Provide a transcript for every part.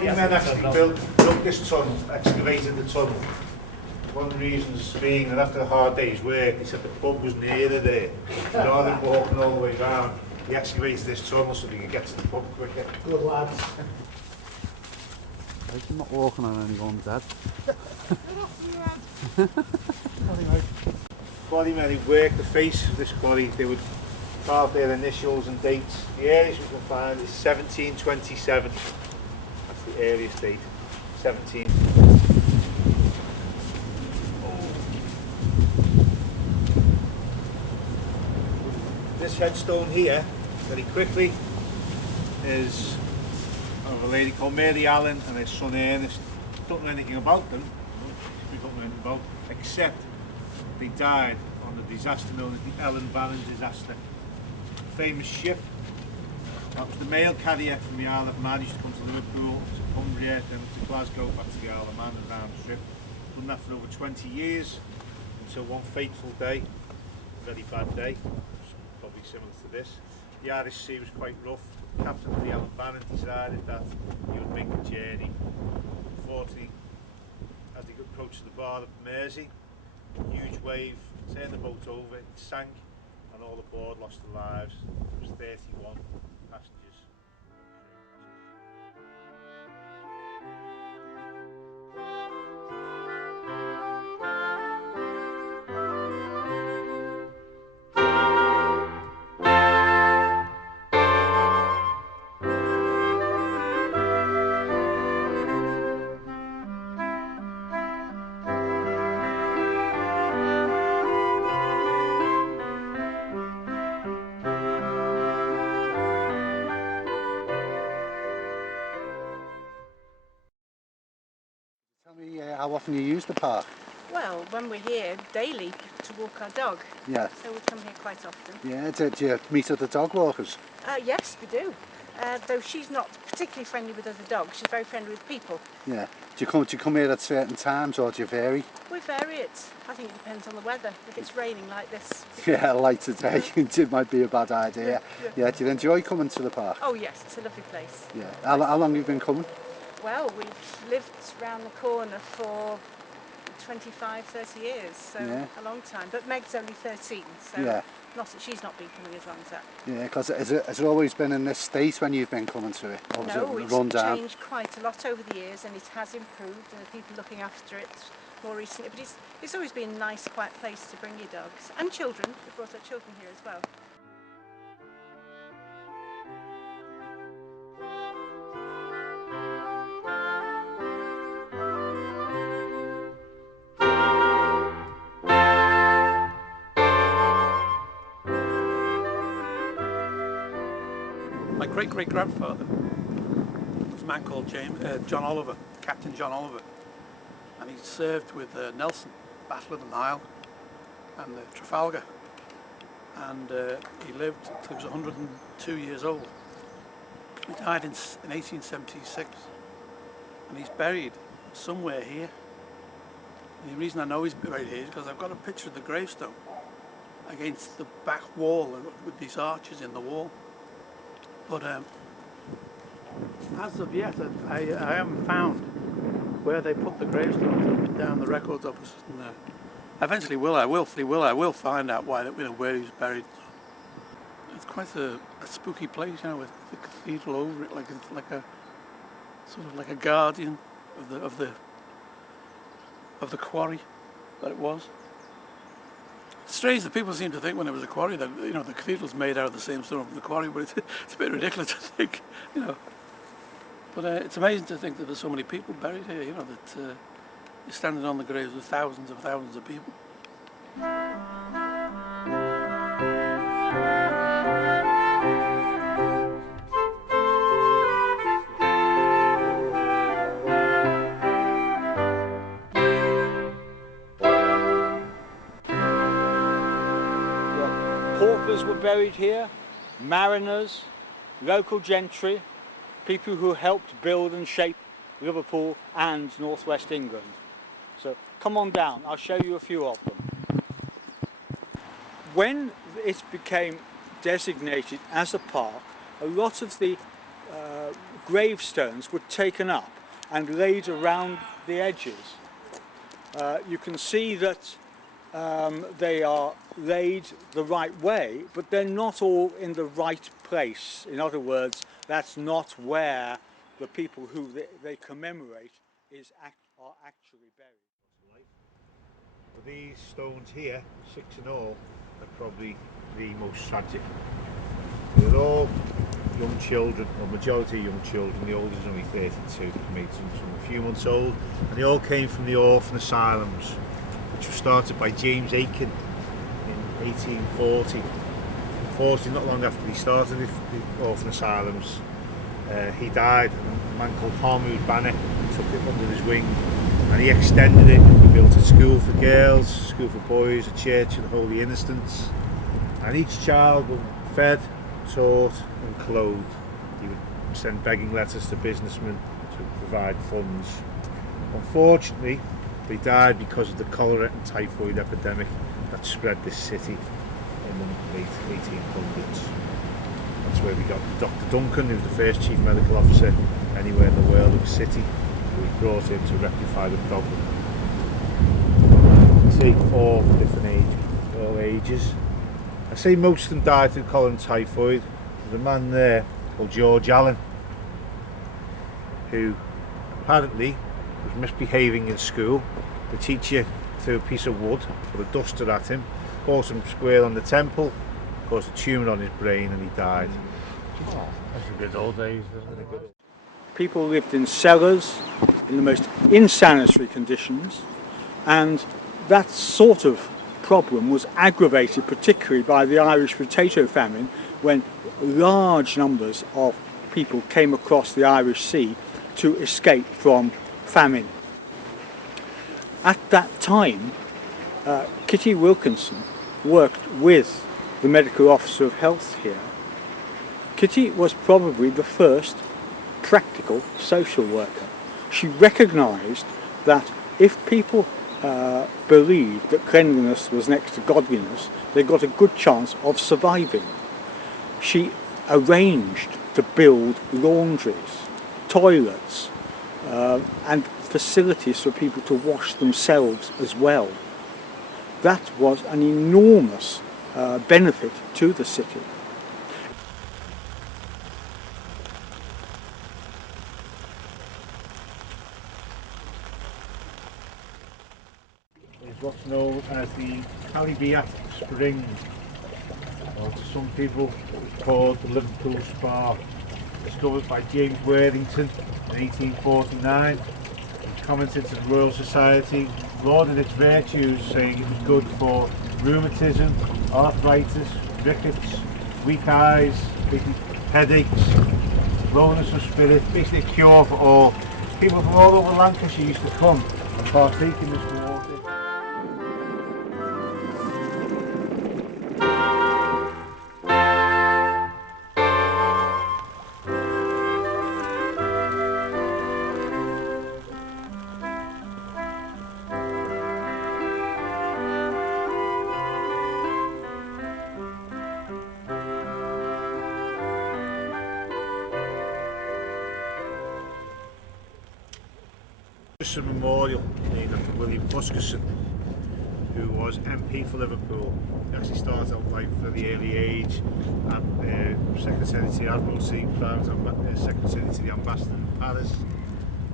Squatty men actually built this tunnel, excavated the tunnel. One of the reasons being that after a hard day's work, he said the pub was nearer there. Rather than walking all the way round, he excavated this tunnel so they could get to the pub quicker. Good lads. I'm not walking on anyone's head. Quarry men who worked the face of this quarry, they would carve their initials and dates. The earliest we can find is 1727. That's the earliest date. 17. This headstone here, very quickly, is of a lady called Mary Allen and her son Ernest. Don't know anything about them. We don't know anything about, except they died on the disaster known as the Ellen Bannon disaster. Famous ship. That was the mail carrier from the Isle of Man. Used to come to Liverpool, to Cumbria, then to Glasgow, back to the Isle of Man and round trip. Done that for over 20 years until one fateful day, a very bad day, probably similar to this. The Irish Sea was quite rough. The captain of the Ellen Bannon decided that he would make the journey. Unfortunately, as they approached the bar of Mersey, a huge wave turned the boat over, it sank, and all aboard lost their lives. There was 31 passengers. Tell me how often you use the park? Well, when we're here daily to walk our dog. Yeah. So we come here quite often. Yeah, do you meet other dog walkers? Yes, we do. Though she's not particularly friendly with other dogs, she's very friendly with people. Yeah. Do you come here at certain times or do you vary? We vary it. I think it depends on the weather. If it's raining like this. Yeah, like today, it might be a bad idea. Yeah, do you enjoy coming to the park? Oh yes, it's a lovely place. Yeah. How long have you been coming? Well, we've lived round the corner for 25, 30 years, so a long time. But Meg's only 13, so not that she's not been coming as long as that. Yeah, because has it always been in this state when you've been coming to it? Or No, has it run down? It's changed quite a lot over the years, and it has improved, and the people looking after it more recently. But it's always been a nice, quiet place to bring your dogs and children. We've brought our children here as well. My great-great-grandfather was a man called John Oliver, Captain John Oliver, and he served with Nelson, Battle of the Nile and Trafalgar, and he lived till he was 102 years old. He died in 1876, and he's buried somewhere here. And the reason I know he's buried here is because I've got a picture of the gravestone against the back wall with these arches in the wall. But as of yet, I haven't found where they put the gravestones. I've been down the records office, and eventually I will find out where he's buried. It's quite a spooky place, you know, with the cathedral over it, like a sort of like a guardian of the quarry that it was. It's strange that people seem to think when it was a quarry that, you know, the cathedral's made out of the same stone as the quarry, but it's a bit ridiculous to think, you know. But it's amazing to think that there's so many people buried here, you know, that you're standing on the graves of thousands of people. Paupers were buried here, mariners, local gentry, people who helped build and shape Liverpool and northwest England. So come on down, I'll show you a few of them. When it became designated as a park, a lot of the gravestones were taken up and laid around the edges. You can see that they are laid the right way, but they're not all in the right place. In other words, that's not where the people who they commemorate are actually buried. But these stones here, 6 in all, are probably the most tragic. They're all young children, or majority young children. The oldest is only 32, some a few months old, and they all came from the orphan asylums, which were started by James Aiken in 1840. Unfortunately, not long after he started the orphan asylums, he died, and a man called Harmud Banner took it under his wing, and he extended it. He built a school for girls, a school for boys, a church for the Holy Innocents, and each child was fed, taught and clothed. He would send begging letters to businessmen to provide funds. Unfortunately, they died because of the cholera and typhoid epidemic that spread this city in the late 1800s. That's where we got Dr. Duncan, who was the first chief medical officer anywhere in the world of a city, who was brought in to rectify the problem. See, all different ages. I say most of them died through cholera and typhoid. There's a man there called George Allen, who apparently was misbehaving in school. The teacher threw a piece of wood with a duster at him, caused him square on the temple, caused a tumour on his brain, and he died. Oh, that's the good old days, isn't it? People lived in cellars in the most insanitary conditions, and that sort of problem was aggravated particularly by the Irish potato famine, when large numbers of people came across the Irish Sea to escape from famine. At that time, Kitty Wilkinson worked with the medical officer of health here. Kitty was probably the first practical social worker. She recognised that if people believed that cleanliness was next to godliness, they got a good chance of surviving. She arranged to build laundries, toilets, and facilities for people to wash themselves as well. That was an enormous benefit to the city. Is what's known as the Calibia Spring, or to some people it's called the Liverpool Spa, discovered by James Worthington in 1849. He commented to the Royal Society, lauded its virtues, saying it was good for rheumatism, arthritis, rickets, weak eyes, headaches, lowness of spirit, basically a cure for all. People from all over Lancashire used to come and partake in this water. A memorial named after William Huskisson, who was MP for Liverpool. He actually started out life at the early age, Secretary to the Admiralty, private Secretary to the Ambassador in Paris.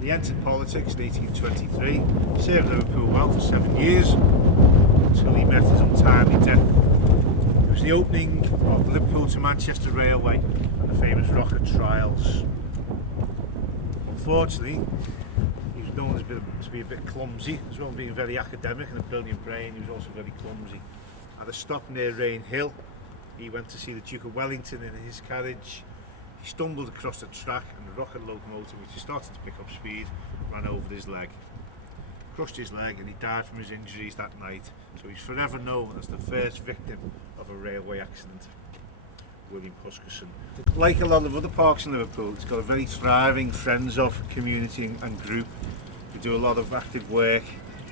He entered politics in 1823, served Liverpool well for 7 years, until he met his untimely death. It was the opening of Liverpool to Manchester Railway and the famous rocket trials. Unfortunately, he was known to be a bit clumsy, as well as being very academic and a brilliant brain. He was also very clumsy. At a stop near Rain Hill, he went to see the Duke of Wellington in his carriage. He stumbled across the track, and the rocket locomotive, which started to pick up speed, ran over his leg, crushed his leg, and he died from his injuries that night. So he's forever known as the first victim of a railway accident, William Huskisson. Like a lot of other parks in Liverpool, it's got a very thriving friends of community and group. We do a lot of active work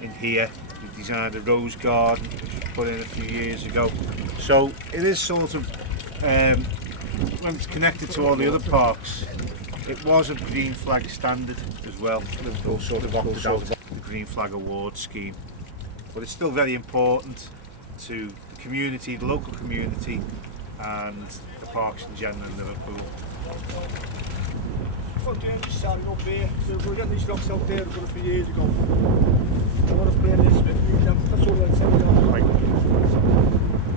in here. We designed a rose garden which was put in a few years ago. So it is sort of, when it's connected to all the other parks, It was a green flag standard as well. Liverpool sort of opted out the green flag award scheme, but it's still very important to the community, the local community, and the parks in general in Liverpool. What doing just starting up here. We're getting these rocks out there a few years ago. I want to play this bit, that's all I'm saying. Right.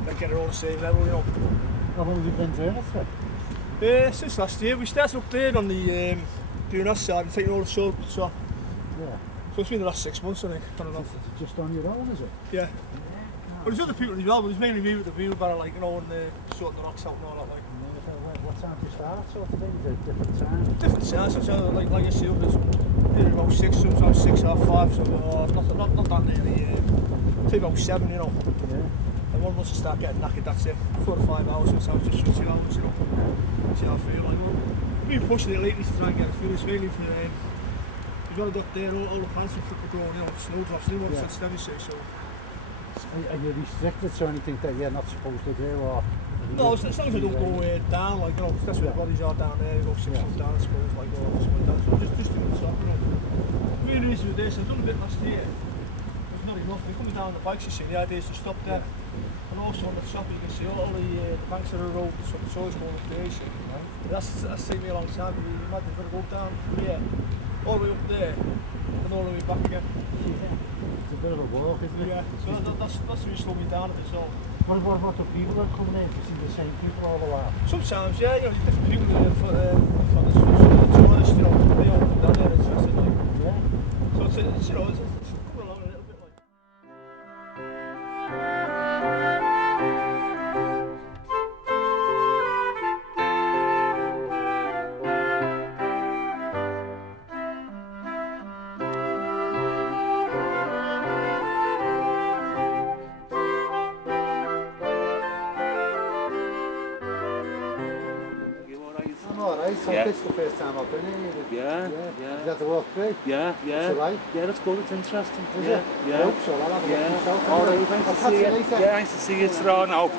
Then get it all the same level, you know. How long have you been doing it for? Since last year. We started up there on the doing that side and taking all the soil to the top. Yeah. So it's been the last 6 months, I think. I don't know. Is it just on your own, is it? Yeah. But there's other people as well, but it's mainly me with the wheelbarrow, like, you know, and sorting the rocks out and all that, like. What time do you start, sort of thing? Is it different time? Different times, so like I say, it's about 6, sometimes 6, half 5, so not that nearly, say about 7, you know. Yeah. And once you start getting knackered, that's it. 4 to 5 hours, sometimes just for 2 hours, you know. See how I feel like. We've been pushing it lately to try and get it finished, mainly for, we've got there, all the plants are growing, you know, snowdrops, they won't sit steady, so. Are you restricted to anything that you're not supposed to do, or? No, as long as I don't go down, like, you know, that's where the bodies are down there, you go 6 foot down, I suppose, like, or something like that. So just doing the top, you know. The main reason with this, I've done a bit last year, there's not enough. When you're coming down the bikes, you see, the idea is to stop there. And also on the top, you can see all the banks of the road, so it's always going up there, you see. Right. That's taken me a long time, but you imagine you've got to go down from here, all the way up there, and all the way back again. It's a bit of a walk, isn't it? Yeah, so that's really slowed me down a bit, so. What about the people that are coming in? You see the same people all the while? Sometimes, yeah, you know, different people in for the tourists, you know, they all come down there and interested, like. Yeah. So it's you know, it's coming along a little bit, like. I'm alright, so this is the first time I've been here. Yeah. Have you had to walk through? Yeah. What's it like? Yeah, it's good, it's interesting. Is yeah. it? Yeah. I hope so, I'll have a look myself. Alright, nice to see you. Yeah, nice to see you. It's around now.